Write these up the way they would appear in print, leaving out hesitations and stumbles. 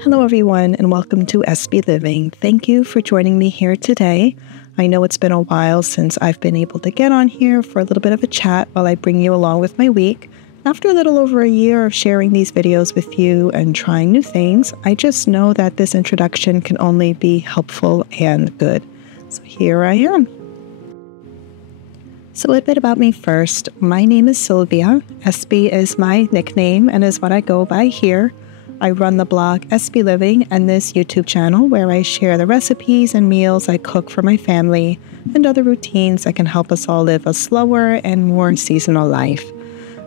Hello everyone and welcome to Espi Living. Thank you for joining me here today. I know it's been a while since I've been able to get on here for a little bit of a chat while I bring you along with my week. After a little over a year of sharing these videos with you and trying new things, I just know that this introduction can only be helpful and good. So here I am. So a bit about me first. My name is Sylvia. Espi is my nickname and is what I go by here. I run the blog Espi Living and this YouTube channel where I share the recipes and meals I cook for my family and other routines that can help us all live a slower and more seasonal life.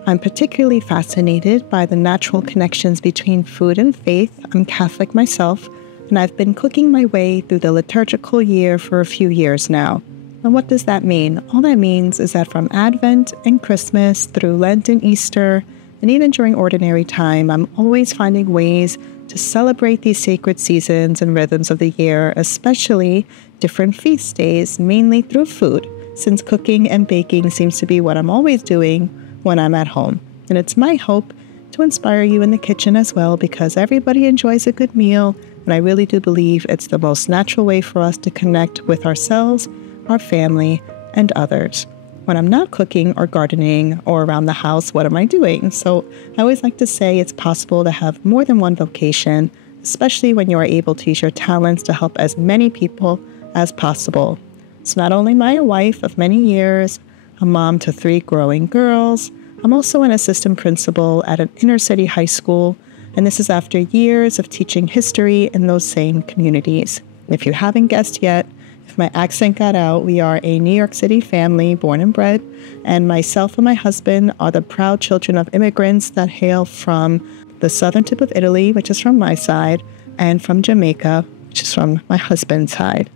I'm particularly fascinated by the natural connections between food and faith. I'm Catholic myself, and I've been cooking my way through the liturgical year for a few years now. And what does that mean? All that means is that from Advent and Christmas through Lent and Easter, and even during ordinary time, I'm always finding ways to celebrate these sacred seasons and rhythms of the year, especially different feast days, mainly through food, since cooking and baking seems to be what I'm always doing when I'm at home. And it's my hope to inspire you in the kitchen as well, because everybody enjoys a good meal, and I really do believe it's the most natural way for us to connect with ourselves, our family, and others. When I'm not cooking or gardening or around the house, what am I doing? So I always like to say it's possible to have more than one vocation, especially when you are able to use your talents to help as many people as possible. So not only am I a wife of many years, a mom to 3 growing girls, I'm also an assistant principal at an inner city high school, and this is after years of teaching history in those same communities. If you haven't guessed yet, if my accent got out, we are a New York City family, born and bred, and myself and my husband are the proud children of immigrants that hail from the southern tip of Italy, which is from my side, and from Jamaica, which is from my husband's side.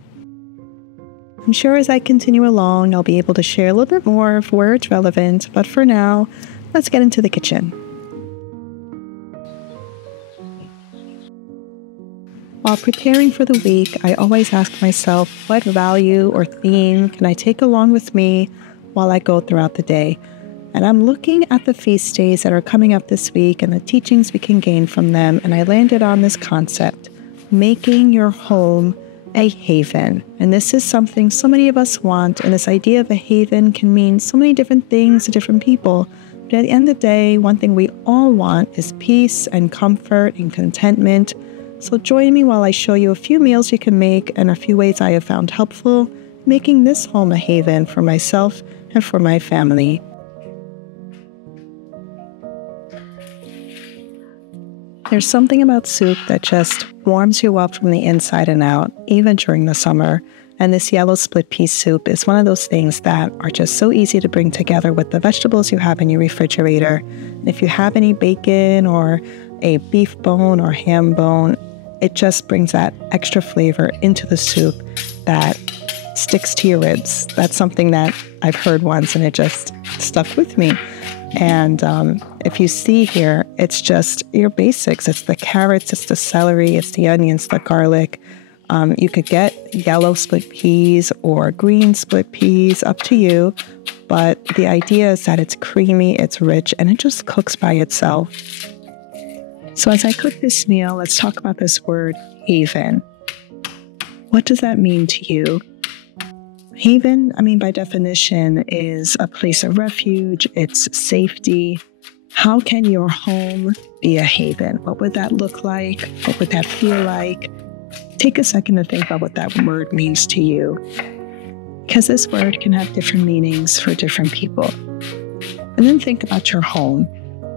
I'm sure as I continue along, I'll be able to share a little bit more of where it's relevant, but for now, let's get into the kitchen. While preparing for the week, I always ask myself, what value or theme can I take along with me while I go throughout the day? And I'm looking at the feast days that are coming up this week and the teachings we can gain from them, and I landed on this concept, making your home a haven. And this is something so many of us want, and this idea of a haven can mean so many different things to different people. But at the end of the day, one thing we all want is peace and comfort and contentment. So join me while I show you a few meals you can make and a few ways I have found helpful, making this home a haven for myself and for my family. There's something about soup that just warms you up from the inside and out, even during the summer. And this yellow split pea soup is one of those things that are just so easy to bring together with the vegetables you have in your refrigerator. And if you have any bacon or a beef bone or ham bone, it just brings that extra flavor into the soup that sticks to your ribs. That's something that I've heard once and it just stuck with me. And if you see here, it's just your basics. It's the carrots, it's the celery, it's the onions, the garlic. You could get yellow split peas or green split peas, up to you. But the idea is that it's creamy, it's rich, and it just cooks by itself. So as I cook this meal, let's talk about this word, haven. What does that mean to you? Haven, by definition, is a place of refuge. It's safety. How can your home be a haven? What would that look like? What would that feel like? Take a second to think about what that word means to you, because this word can have different meanings for different people. And then think about your home.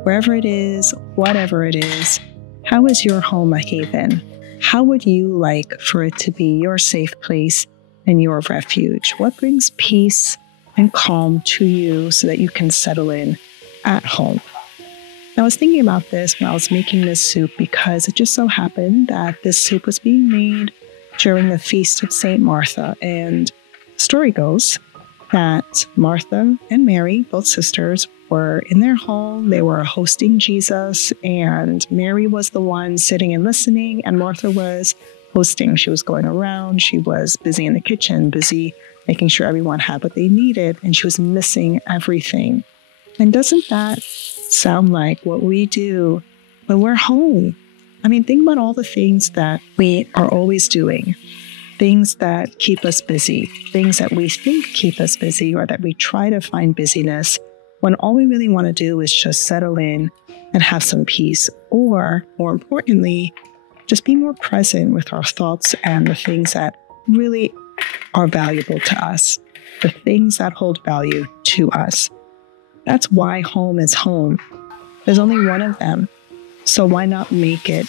Wherever it is, whatever it is, how is your home a haven? How would you like for it to be your safe place and your refuge? What brings peace and calm to you so that you can settle in at home? I was thinking about this when I was making this soup because it just so happened that this soup was being made during the Feast of St. Martha. And the story goes that Martha and Mary, both sisters, were in their home. They were hosting Jesus, and Mary was the one sitting and listening, and Martha was hosting. She was going around. She was busy in the kitchen, busy making sure everyone had what they needed, and she was missing everything. And doesn't that sound like what we do when we're home? I mean, think about all the things that we are always doing, things that keep us busy, things that we think keep us busy or that we try to find busyness when all we really want to do is just settle in and have some peace. Or, more importantly, just be more present with our thoughts and the things that really are valuable to us, the things that hold value to us. That's why home is home. There's only one of them. So why not make it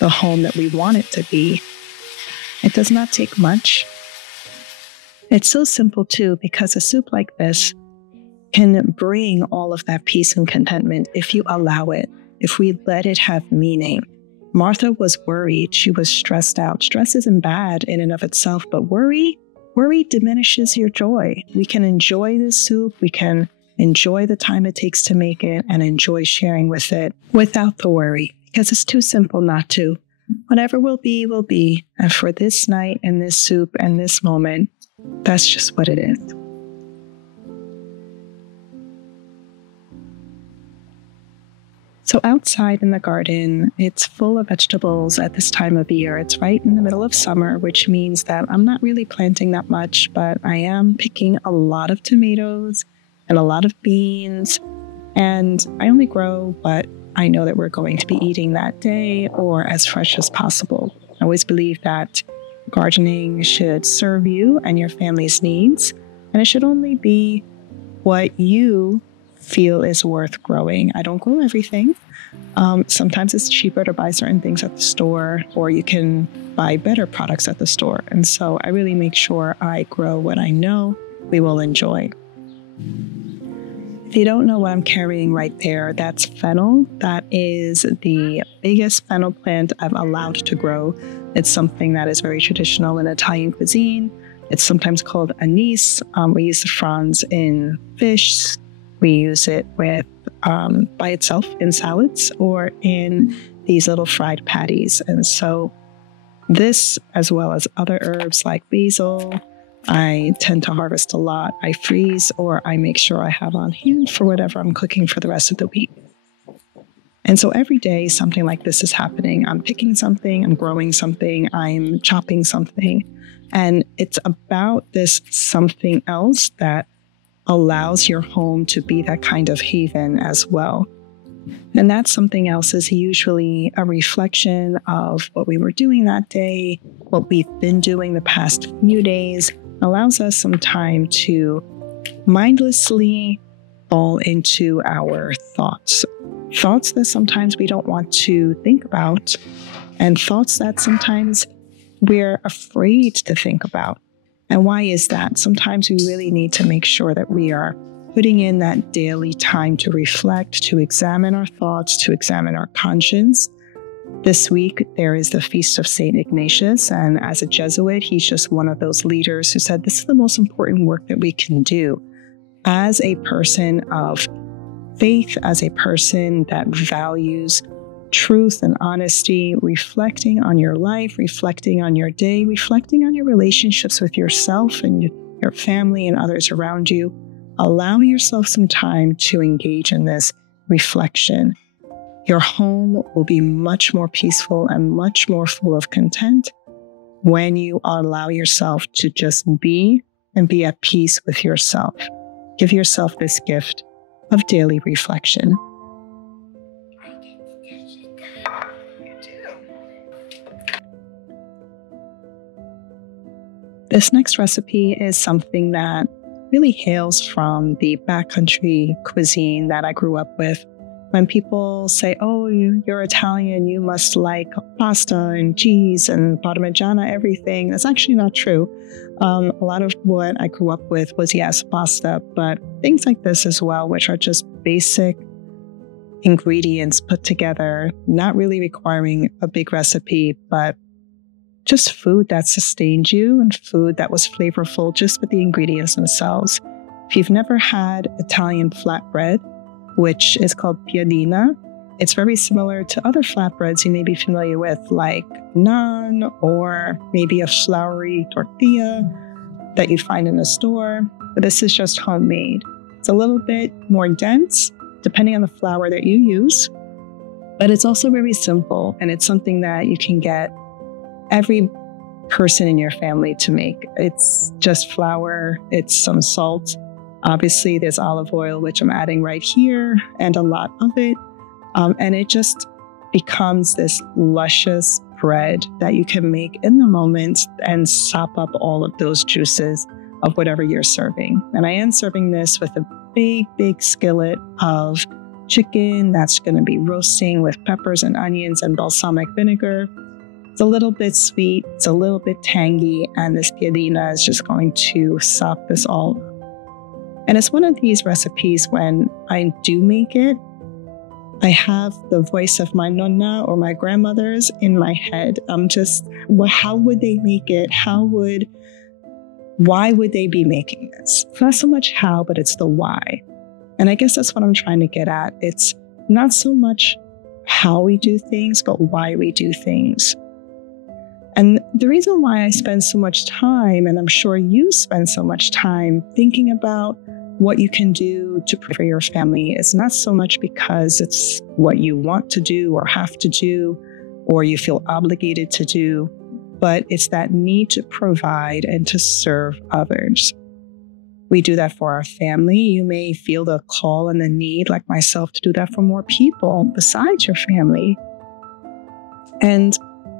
the home that we want it to be? It does not take much. It's so simple too, because a soup like this can bring all of that peace and contentment if you allow it, if we let it have meaning. Martha was worried. She was stressed out. Stress isn't bad in and of itself, but worry diminishes your joy. We can enjoy this soup. We can enjoy the time it takes to make it and enjoy sharing with it without the worry, because it's too simple not to. Whatever will be, will be. And for this night and this soup and this moment, that's just what it is. So outside in the garden, it's full of vegetables at this time of year. It's right in the middle of summer, which means that I'm not really planting that much, but I am picking a lot of tomatoes and a lot of beans. And I only grow what I know that we're going to be eating that day or as fresh as possible. I always believe that gardening should serve you and your family's needs, and it should only be what you feel is worth growing. I don't grow everything. Sometimes it's cheaper to buy certain things at the store, or you can buy better products at the store. And so I really make sure I grow what I know we will enjoy. If you don't know what I'm carrying right there, that's fennel. That is the biggest fennel plant I've allowed to grow. It's something that is very traditional in Italian cuisine. It's sometimes called anise. We use the fronds in fish. We use it with by itself in salads or in these little fried patties. And so this, as well as other herbs like basil, I tend to harvest a lot. I freeze or I make sure I have on hand for whatever I'm cooking for the rest of the week. And so every day something like this is happening. I'm picking something, I'm growing something, I'm chopping something. And it's about this something else that allows your home to be that kind of haven as well. And that something else is usually a reflection of what we were doing that day, what we've been doing the past few days. Allows us some time to mindlessly fall into our thoughts. Thoughts that sometimes we don't want to think about, and thoughts that sometimes we're afraid to think about. And why is that? Sometimes we really need to make sure that we are putting in that daily time to reflect, to examine our thoughts, to examine our conscience. This week, there is the Feast of St. Ignatius, and as a Jesuit, he's just one of those leaders who said this is the most important work that we can do as a person of faith, as a person that values truth and honesty, reflecting on your life, reflecting on your day, reflecting on your relationships with yourself and your family and others around you. Allow yourself some time to engage in this reflection. Your home will be much more peaceful and much more full of content when you allow yourself to just be and be at peace with yourself. Give yourself this gift of daily reflection. This next recipe is something that really hails from the backcountry cuisine that I grew up with. When people say, oh, you're Italian, you must like pasta and cheese and parmigiana, everything. That's actually not true. A lot of what I grew up with was, yes, pasta, but things like this as well, which are just basic ingredients put together, not really requiring a big recipe, but just food that sustained you and food that was flavorful just with the ingredients themselves. If you've never had Italian flatbread, which is called Piadina, it's very similar to other flatbreads you may be familiar with, like naan or maybe a floury tortilla that you find in a store, but this is just homemade. It's a little bit more dense, depending on the flour that you use, But it's also very simple, and it's something that you can get every person in your family to make. It's just flour, it's some salt. Obviously, there's olive oil, which I'm adding right here, and a lot of it. And it just becomes this luscious bread that you can make in the moment and sop up all of those juices of whatever you're serving. And I am serving this with a big skillet of chicken that's going to be roasting with peppers and onions and balsamic vinegar. It's a little bit sweet, it's a little bit tangy, and this piadina is just going to sop this all up. And it's one of these recipes when I do make it, I have the voice of my nonna or my grandmothers in my head. I'm just, how would they make it? Why would they be making this? It's not so much how, but it's the why. And I guess that's what I'm trying to get at. It's not so much how we do things, but why we do things. And the reason why I spend so much time, and I'm sure you spend so much time thinking about what you can do to pray for your family, is not so much because it's what you want to do or have to do, or you feel obligated to do, but it's that need to provide and to serve others. We do that for our family. You may feel the call and the need, like myself, to do that for more people besides your family. And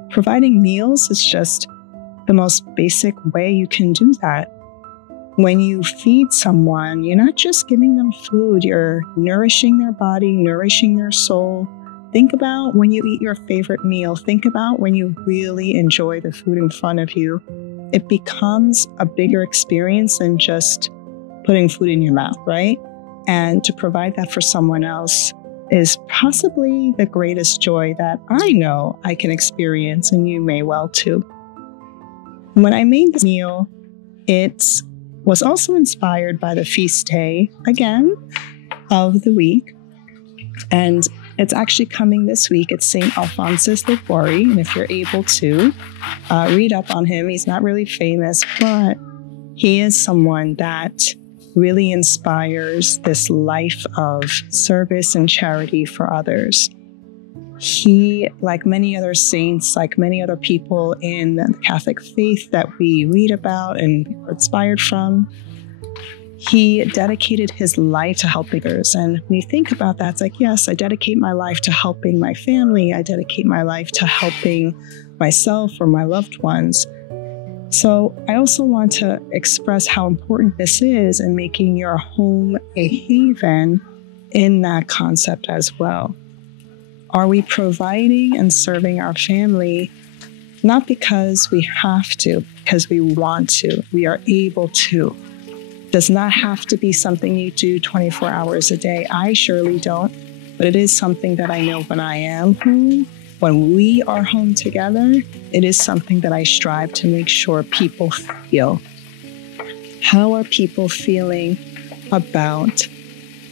providing meals is just the most basic way you can do that. When you feed someone, you're not just giving them food, you're nourishing their body, nourishing their soul. Think about when you eat your favorite meal. Think about when you really enjoy the food in front of you. It becomes a bigger experience than just putting food in your mouth, right? And to provide that for someone else is possibly the greatest joy that I know I can experience, and you may well too. When I made this meal, it was also inspired by the feast day, again, of the week. And it's actually coming this week. It's St. Alphonsus Liguori. And if you're able to, read up on him. He's not really famous, but he is someone that really inspires this life of service and charity for others. He, like many other saints, like many other people in the Catholic faith that we read about and are inspired from, he dedicated his life to helping others. And when you think about that, it's like, yes, I dedicate my life to helping my family. I dedicate my life to helping myself or my loved ones. So I also want to express how important this is in making your home a haven in that concept as well. Are we providing and serving our family not because we have to, because we want to, we are able to? Does not have to be something you do 24 hours a day. I surely don't, but it is something that I know when I am home, when we are home together, it is something that I strive to make sure people feel. How are people feeling about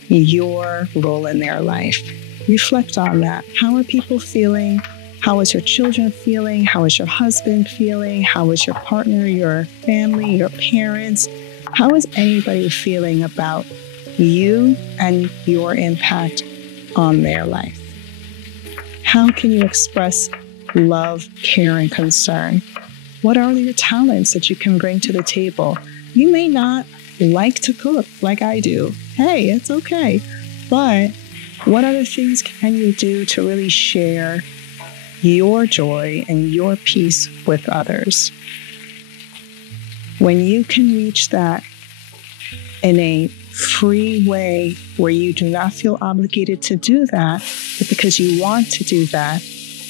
your role in their life? Reflect on that. How are people feeling? How is your children feeling? How is your husband feeling? How is your partner, your family, your parents? How is anybody feeling about you and your impact on their life? How can you express love, care, and concern? What are your talents that you can bring to the table? You may not like to cook like I do. Hey, it's okay. But what other things can you do to really share your joy and your peace with others? When you can reach that in a free way where you do not feel obligated to do that, but because you want to do that,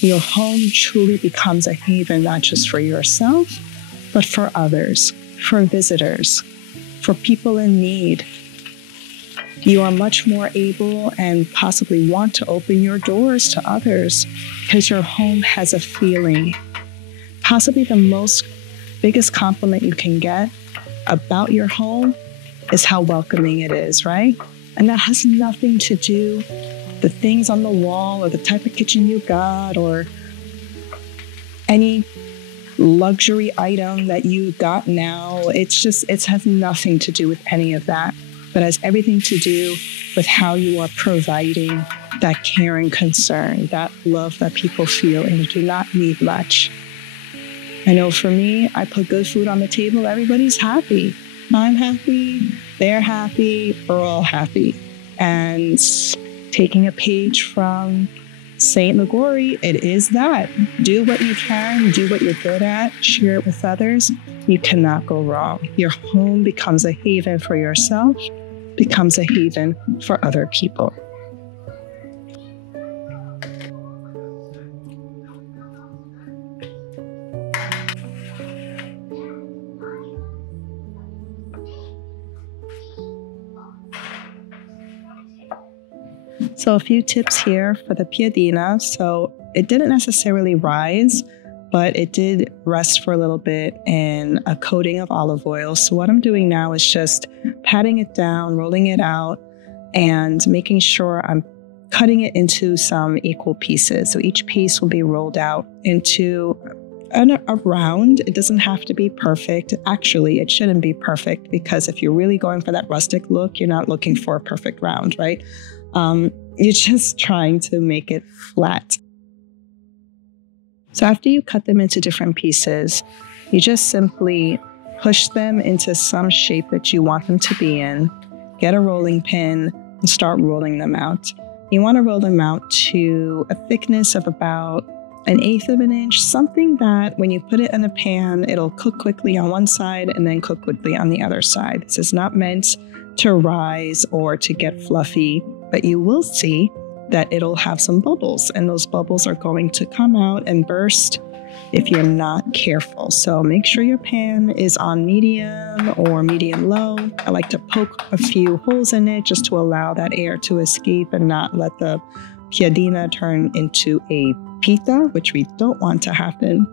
your home truly becomes a haven, not just for yourself, but for others, for visitors, for people in need. You are much more able and possibly want to open your doors to others because your home has a feeling. Possibly the biggest compliment you can get about your home is how welcoming it is, right? And that has nothing to do the things on the wall or the type of kitchen you got or any luxury item that you got now. It has nothing to do with any of that, but has everything to do with how you are providing that care and concern, that love that people feel, and you do not need much. I know for me, I put good food on the table, everybody's happy. I'm happy, they're happy, we're all happy. And taking a page from Saint Liguori, it is that. Do what you can, do what you're good at, share it with others. You cannot go wrong. Your home becomes a haven for yourself, becomes a haven for other people. So a few tips here for the piadina. So it didn't necessarily rise, but it did rest for a little bit in a coating of olive oil. So what I'm doing now is just patting it down, rolling it out, and making sure I'm cutting it into some equal pieces. So each piece will be rolled out into a round. It doesn't have to be perfect. Actually, it shouldn't be perfect, because if you're really going for that rustic look, you're not looking for a perfect round, right? You're just trying to make it flat. So after you cut them into different pieces, you just simply push them into some shape that you want them to be in, get a rolling pin, and start rolling them out. You want to roll them out to a thickness of about 1/8 of an inch, something that when you put it in a pan, it'll cook quickly on one side and then cook quickly on the other side. This is not meant to rise or to get fluffy, but you will see that it'll have some bubbles, and those bubbles are going to come out and burst if you're not careful. So make sure your pan is on medium or medium low. I like to poke a few holes in it just to allow that air to escape and not let the piadina turn into a pita, which we don't want to happen.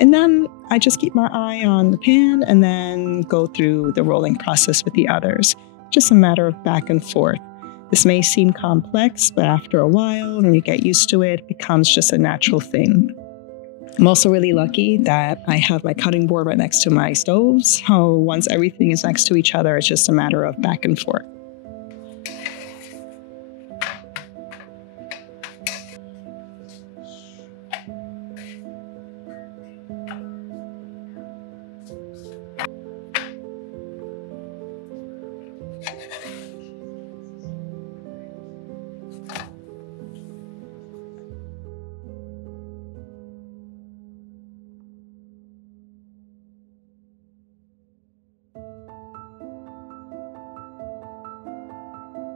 And then I just keep my eye on the pan and then go through the rolling process with the others. Just a matter of back and forth. This may seem complex, but after a while, when you get used to it, it becomes just a natural thing. I'm also really lucky that I have my cutting board right next to my stove. So once everything is next to each other, it's just a matter of back and forth.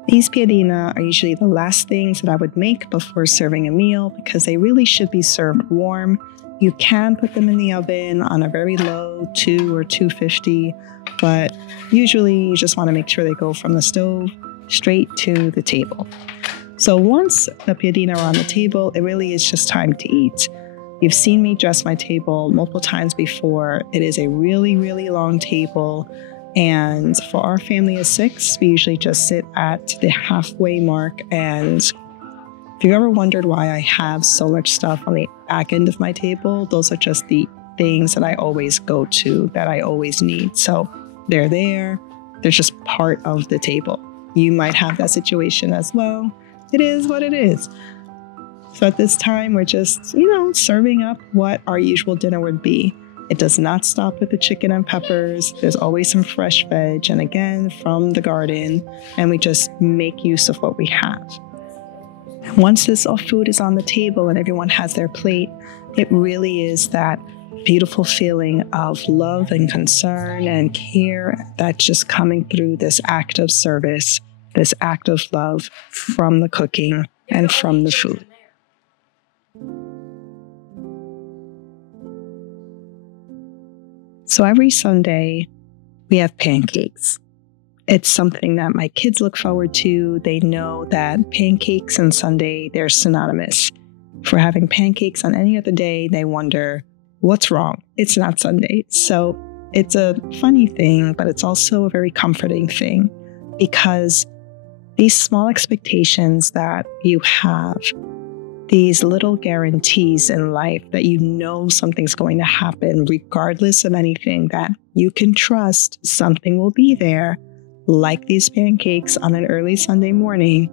These piadina are usually the last things that I would make before serving a meal, because they really should be served warm. You can put them in the oven on a very low 2 or 250, but usually you just want to make sure they go from the stove straight to the table. So once the piadina are on the table, it really is just time to eat. You've seen me dress my table multiple times before. It is a really, really long table. And for our family of 6, we usually just sit at the halfway mark. And if you've ever wondered why I have so much stuff on the back end of my table, those are just the things that I always go to, that I always need. So they're there. They're just part of the table. You might have that situation as well. It is what it is. So at this time, we're just, serving up what our usual dinner would be. It does not stop with the chicken and peppers. There's always some fresh veg, and again, from the garden, and we just make use of what we have. Once this all food is on the table and everyone has their plate, it really is that beautiful feeling of love and concern and care that's just coming through this act of service, this act of love from the cooking and from the food. So every Sunday, we have pancakes. It's something that my kids look forward to. They know that pancakes and Sunday, they're synonymous. If we're having pancakes on any other day, they wonder, what's wrong? It's not Sunday. So it's a funny thing, but it's also a very comforting thing, because these small expectations that you have, these little guarantees in life that something's going to happen regardless of anything, that you can trust something will be there, like these pancakes on an early Sunday morning,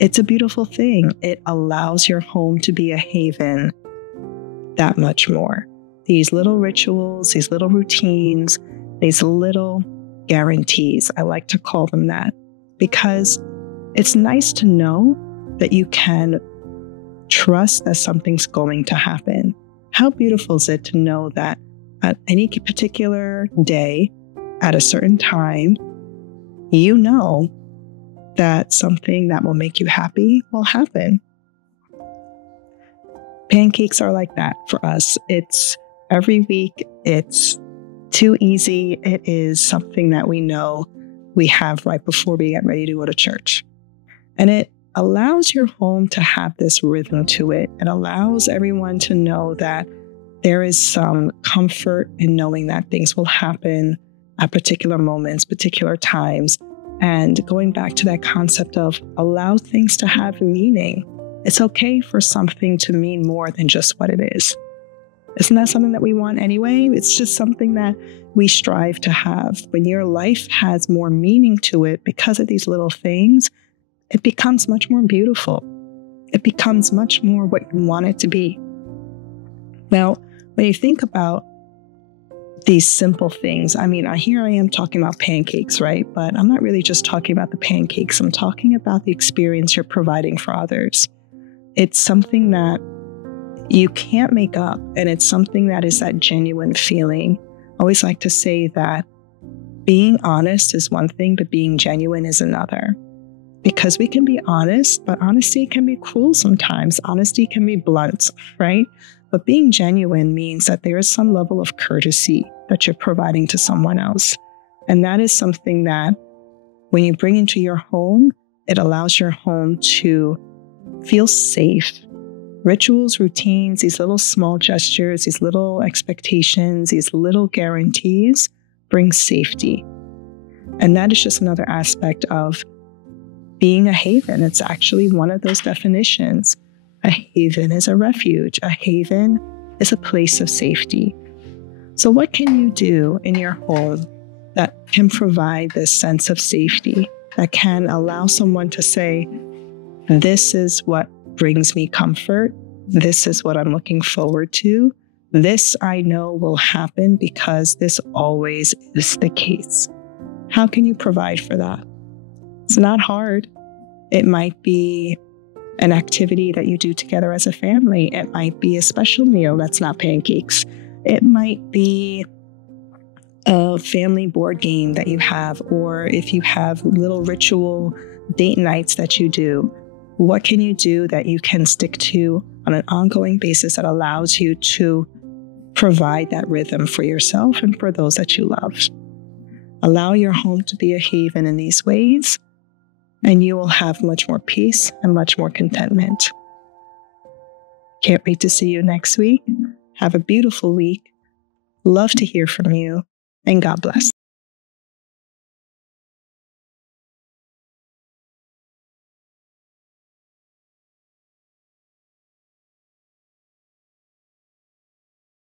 It's a beautiful thing. It allows your home to be a haven that much more. These little rituals, these little routines, these little guarantees, I like to call them that, because it's nice to know that you can trust that something's going to happen. How beautiful is it to know that at any particular day, at a certain time, you know that something that will make you happy will happen. Pancakes are like that for us. It's every week. It's too easy. It is something that we know we have right before we get ready to go to church. And it allows your home to have this rhythm to it. It allows everyone to know that there is some comfort in knowing that things will happen at particular moments, particular times. And going back to that concept of allow things to have meaning. It's okay for something to mean more than just what it is. Isn't that something that we want anyway? It's just something that we strive to have. When your life has more meaning to it because of these little things, it becomes much more beautiful. It becomes much more what you want it to be. Now, when you think about these simple things, I mean, here I am talking about pancakes, right? But I'm not really just talking about the pancakes. I'm talking about the experience you're providing for others. It's something that you can't make up, and it's something that is that genuine feeling. I always like to say that being honest is one thing, but being genuine is another. Because we can be honest, but honesty can be cruel sometimes. Honesty can be blunt, right? But being genuine means that there is some level of courtesy that you're providing to someone else. And that is something that when you bring into your home, it allows your home to feel safe. Rituals, routines, these little small gestures, these little expectations, these little guarantees bring safety. And that is just another aspect of being a haven. It's actually one of those definitions. A haven is a refuge. A haven is a place of safety. So what can you do in your home that can provide this sense of safety, that can allow someone to say, this is what brings me comfort. This is what I'm looking forward to. This I know will happen because this always is the case. How can you provide for that? It's not hard. It might be an activity that you do together as a family. It might be a special meal that's not pancakes. It might be a family board game that you have, or if you have little ritual date nights that you do. What can you do that you can stick to on an ongoing basis that allows you to provide that rhythm for yourself and for those that you love? Allow your home to be a haven in these ways, and you will have much more peace and much more contentment. Can't wait to see you next week. Have a beautiful week. Love to hear from you, and God bless.